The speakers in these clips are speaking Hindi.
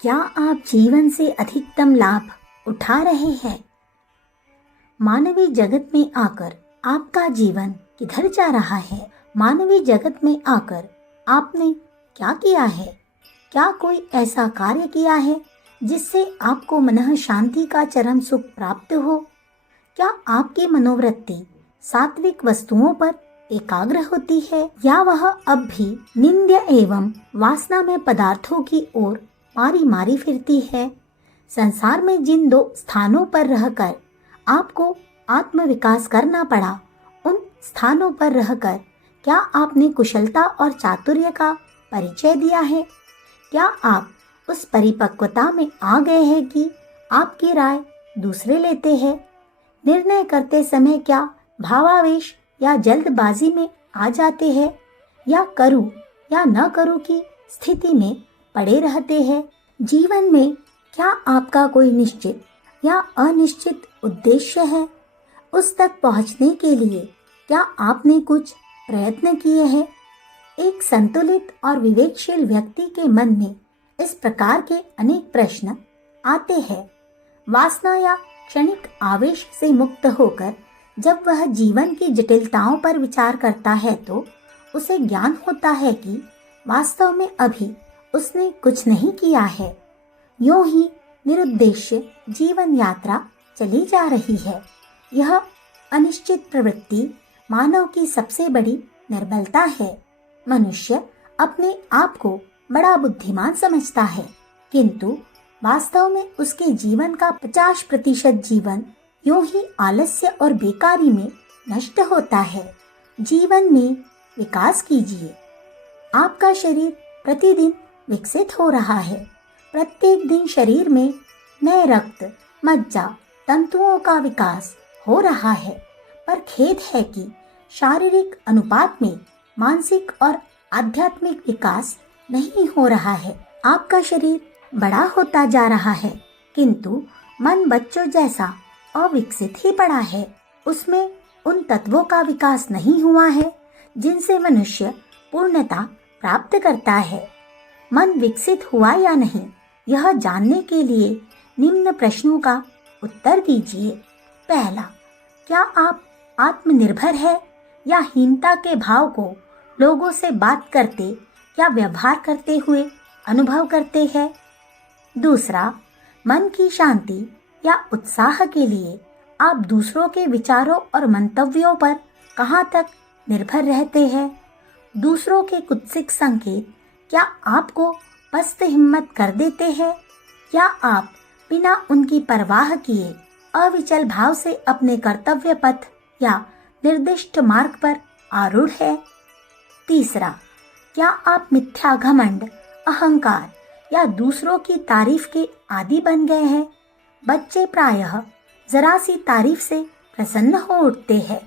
क्या आप जीवन से अधिकतम लाभ उठा रहे हैं? मानवीय जगत में आकर आपका जीवन किधर जा रहा है? मानवीय जगत में आकर आपने क्या किया है? क्या कोई ऐसा कार्य किया है जिससे आपको मनः शांति का चरम सुख प्राप्त हो? क्या आपकी मनोवृत्ति सात्विक वस्तुओं पर एकाग्र होती है या वह अब भी निंद्य एवं वासना में पदार्थों की ओर मारी मारी फिरती है? संसार में जिन दो स्थानों पर रहकर आपको आत्म विकास करना पड़ा, उन स्थानों पर रहकर क्या आपने कुशलता और चातुर्य का परिचय दिया है? क्या आप उस परिपक्वता में आ गए हैं कि आपकी राय दूसरे लेते हैं? निर्णय करते समय क्या भावावेश या जल्दबाजी में आ जाते हैं या करूं या न करूं की स्थिति में पड़े रहते हैं? जीवन में क्या आपका कोई निश्चित या अनिश्चित उद्देश्य है? उस तक पहुंचने के लिए क्या आपने कुछ प्रयत्न किए हैं? एक संतुलित और विवेकशील व्यक्ति के मन में इस प्रकार के अनेक प्रश्न आते हैं। वासना या क्षणिक आवेश से मुक्त होकर जब वह जीवन की जटिलताओं पर विचार करता है तो उसे ज्ञान होता है कि वास्तव में अभी उसने कुछ नहीं किया है। यूं ही निरुद्देश्य जीवन यात्रा चली जा रही है। यह अनिश्चित प्रवृत्ति मानव की सबसे बड़ी निर्बलता है। मनुष्य अपने आप को बड़ा बुद्धिमान समझता है, किंतु वास्तव में उसके जीवन का 50% जीवन यूं ही आलस्य और बेकारी में नष्ट होता है। जीवन में विकास कीजिए। आपका शरीर प्रतिदिन विकसित हो रहा है। प्रत्येक दिन शरीर में नए रक्त, मज्जा, तंतुओं का विकास हो रहा है, पर खेद है कि शारीरिक अनुपात में मानसिक और आध्यात्मिक विकास नहीं हो रहा है। आपका शरीर बड़ा होता जा रहा है, किंतु मन बच्चों जैसा अविकसित ही पड़ा है। उसमें उन तत्वों का विकास नहीं हुआ है जिनसे मनुष्य पूर्णता प्राप्त करता है। मन विकसित हुआ या नहीं, यह जानने के लिए निम्न प्रश्नों का उत्तर दीजिए। पहला, क्या आप आत्मनिर्भर है या हीनता के भाव को लोगों से बात करते या व्यवहार करते हुए अनुभव करते हैं? दूसरा, मन की शांति या उत्साह के लिए आप दूसरों के विचारों और मंतव्यों पर कहाँ तक निर्भर रहते हैं? दूसरों के कुत्सित संकेत क्या आपको पस्त हिम्मत कर देते हैं या आप बिना उनकी परवाह किए अविचल भाव से अपने कर्तव्य पथ या निर्दिष्ट मार्ग पर आरूढ़ है? तीसरा, क्या आप मिथ्या घमंड, अहंकार या दूसरों की तारीफ के आदी बन गए हैं? बच्चे प्रायः जरा सी तारीफ से प्रसन्न हो उठते हैं,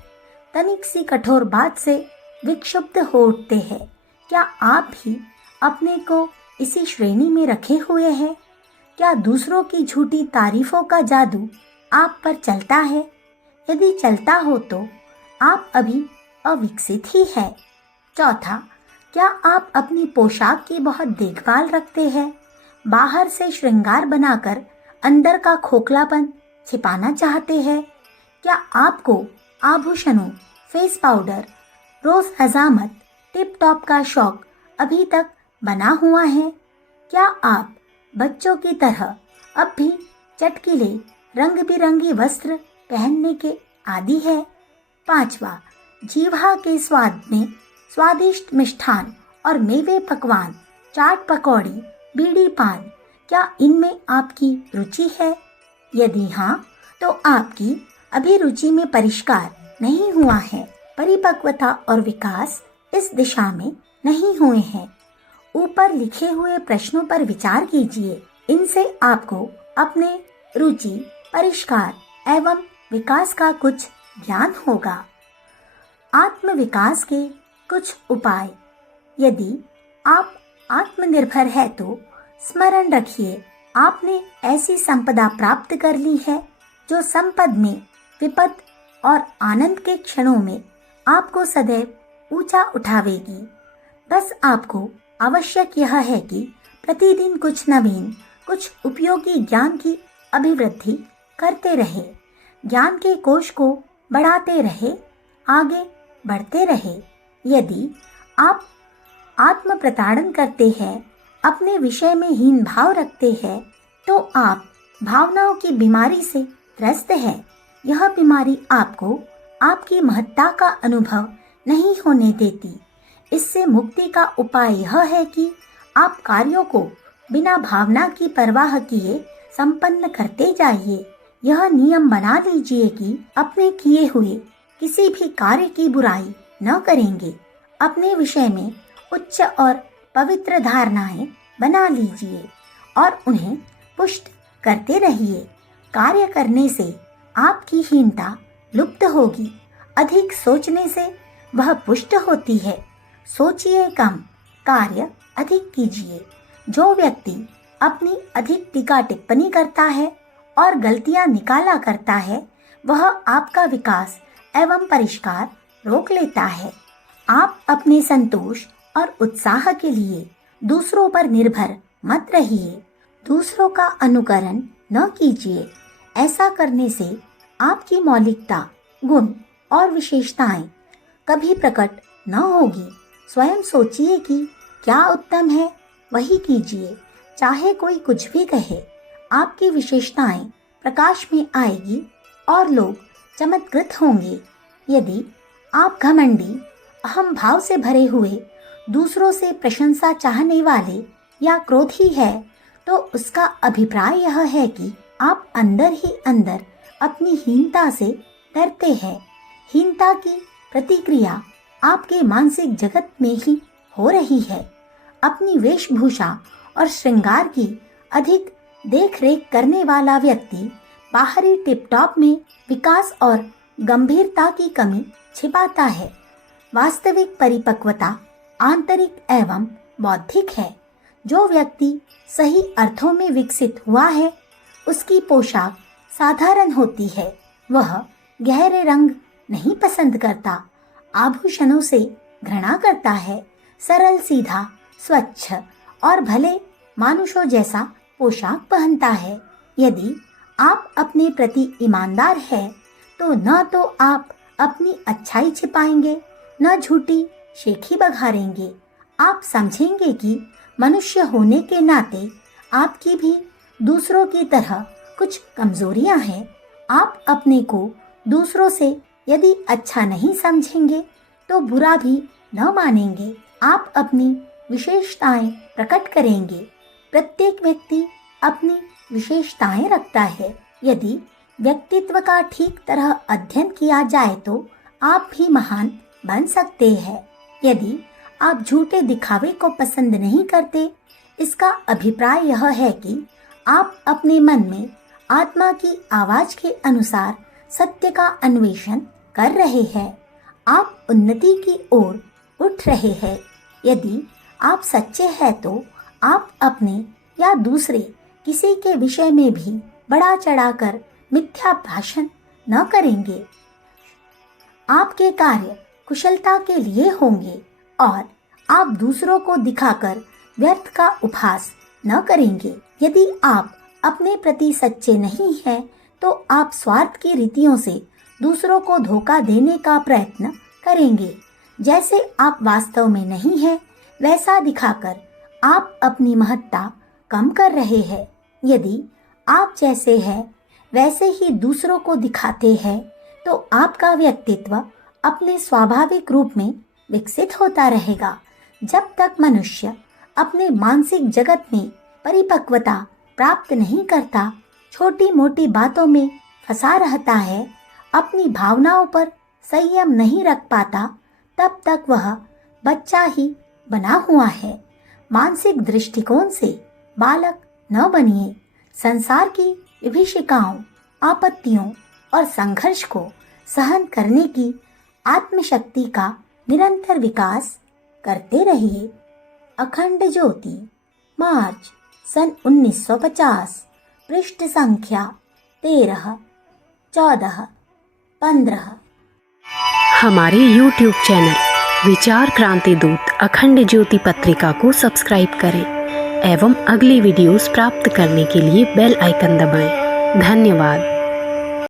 तनिक सी कठोर बात से विक्षुब्ध हो उठते हैं। क्या आप भी अपने को इसी श्रेणी में रखे हुए हैं? क्या दूसरों की झूठी तारीफों का जादू आप पर चलता है? यदि चलता हो तो आप अभी अविकसित ही है। चौथा, क्या आप अपनी पोशाक की बहुत देखभाल रखते हैं? बाहर से श्रृंगार बनाकर अंदर का खोखलापन छिपाना चाहते हैं? क्या आपको आभूषणों, फेस पाउडर, रोज हजामत, टिप टॉप का शौक अभी तक बना हुआ है? क्या आप बच्चों की तरह अब भी चटकीले रंग बिरंगी वस्त्र पहनने के आदी है? पांचवा, जीवा के स्वाद में स्वादिष्ट मिष्ठान और मेवे पकवान, चाट पकौड़ी, बीड़ी पान, क्या इनमें आपकी रुचि है? यदि हाँ, तो आपकी अभिरुचि में परिष्कार नहीं हुआ है। परिपक्वता और विकास इस दिशा में नहीं हुए हैं। ऊपर लिखे हुए प्रश्नों पर विचार कीजिए। इनसे आपको अपने रुचि, परिष्कार एवं विकास का कुछ ज्ञान होगा। आत्म विकास के कुछ उपाय। यदि आप आत्मनिर्भर है तो स्मरण रखिए, आपने ऐसी संपदा प्राप्त कर ली है जो संपद में विपद और आनंद के क्षणों में आपको सदैव ऊंचा उठावेगी। बस आपको आवश्यक यह है कि प्रतिदिन कुछ नवीन, कुछ उपयोगी ज्ञान की अभिवृद्धि करते रहे, ज्ञान के कोश को बढ़ाते रहे, आगे बढ़ते रहे। यदि आप आत्म प्रताड़न करते हैं, अपने विषय में हीन भाव रखते हैं, तो आप भावनाओं की बीमारी से त्रस्त हैं। यह बीमारी आपको आपकी महत्ता का अनुभव नहीं होने देती। इससे मुक्ति का उपाय यह है कि आप कार्यों को बिना भावना की परवाह किए संपन्न करते जाइए। यह नियम बना लीजिए कि अपने किए हुए किसी भी कार्य की बुराई न करेंगे। अपने विषय में उच्च और पवित्र धारणाएं बना लीजिए और उन्हें पुष्ट करते रहिए। कार्य करने से आपकी हीनता लुप्त होगी। अधिक सोचने से वह पुष्ट होती है। सोचिए कम, कार्य अधिक कीजिए। जो व्यक्ति अपनी अधिक टीका टिप्पणी करता है और गलतियां निकाला करता है, वह आपका विकास एवं परिष्कार रोक लेता है। आप अपने संतोष और उत्साह के लिए दूसरों पर निर्भर मत रहिए। दूसरों का अनुकरण न कीजिए। ऐसा करने से आपकी मौलिकता, गुण और विशेषताएं कभी प्रकट न होगी। स्वयं सोचिए कि क्या उत्तम है, वही कीजिए। चाहे कोई कुछ भी कहे, आपकी विशेषताएं प्रकाश में आएगी और लोग चमत्कृत होंगे। यदि आप घमंडी, अहम भाव से भरे हुए, दूसरों से प्रशंसा चाहने वाले या क्रोधी है, तो उसका अभिप्राय यह है कि आप अंदर ही अंदर अपनी हीनता से डरते हैं। हीनता की प्रतिक्रिया आपके मानसिक जगत में ही हो रही है। अपनी वेशभूषा और श्रृंगार की अधिक देखरेख करने वाला व्यक्ति बाहरी टिपटॉप में विकास और गंभीरता की कमी छिपाता है। वास्तविक परिपक्वता आंतरिक एवं बौद्धिक है। जो व्यक्ति सही अर्थों में विकसित हुआ है, उसकी पोशाक साधारण होती है। वह गहरे रंग नहीं पसंद करता, आभूषणों से घृणा करता है। सरल, सीधा, स्वच्छ और भले मानुषों जैसा पोशाक पहनता है। यदि आप अपने प्रति ईमानदार हैं, तो न तो आप अपनी अच्छाई छिपाएंगे, न झूठी शेखी बघारेंगे। आप समझेंगे कि मनुष्य होने के नाते आपकी भी दूसरों की तरह कुछ कमजोरियां हैं। आप अपने को दूसरों से यदि अच्छा नहीं समझेंगे, तो बुरा भी न मानेंगे। आप अपनी विशेषताएं प्रकट करेंगे। प्रत्येक व्यक्ति अपनी विशेषताएं रखता है। यदि व्यक्तित्व का ठीक तरह अध्ययन किया जाए, तो आप भी महान बन सकते हैं। यदि आप झूठे दिखावे को पसंद नहीं करते, इसका अभिप्राय यह है कि आप अपने मन में आत्मा की आवाज के अनुसार सत्य का अन्वेषण कर रहे हैं। आप उन्नति की ओर उठ रहे हैं। यदि आप सच्चे हैं, तो आप अपने या दूसरे किसी के विषय में भी बढ़ा चढ़ाकर मिथ्या भाषण न करेंगे। आपके कार्य कुशलता के लिए होंगे और आप दूसरों को दिखाकर व्यर्थ का उपहास न करेंगे। यदि आप अपने प्रति सच्चे नहीं हैं, तो आप स्वार्थ की रीतियों से दूसरों को धोखा देने का प्रयत्न करेंगे। जैसे आप वास्तव में नहीं हैं, वैसा दिखाकर आप अपनी महत्ता कम कर रहे हैं। यदि आप जैसे हैं वैसे ही दूसरों को दिखाते हैं, तो आपका व्यक्तित्व अपने स्वाभाविक रूप में विकसित होता रहेगा। जब तक मनुष्य अपने मानसिक जगत में परिपक्वता प्राप्त नहीं करता, छोटी मोटी बातों में फंसा रहता है, अपनी भावनाओं पर संयम नहीं रख पाता, तब तक वह बच्चा ही बना हुआ है। मानसिक दृष्टिकोण से बालक न बनिए। संसार की विभीषिकाओं, आपत्तियों और संघर्ष को सहन करने की आत्मशक्ति का निरंतर विकास करते रहिए। अखंड ज्योति, मार्च सन 1950, पृष्ठ संख्या 13, 14, 15। हमारे YouTube चैनल विचार क्रांति दूत अखंड ज्योति पत्रिका को सब्सक्राइब करें एवं अगली वीडियोस प्राप्त करने के लिए बेल आइकन दबाएं। धन्यवाद।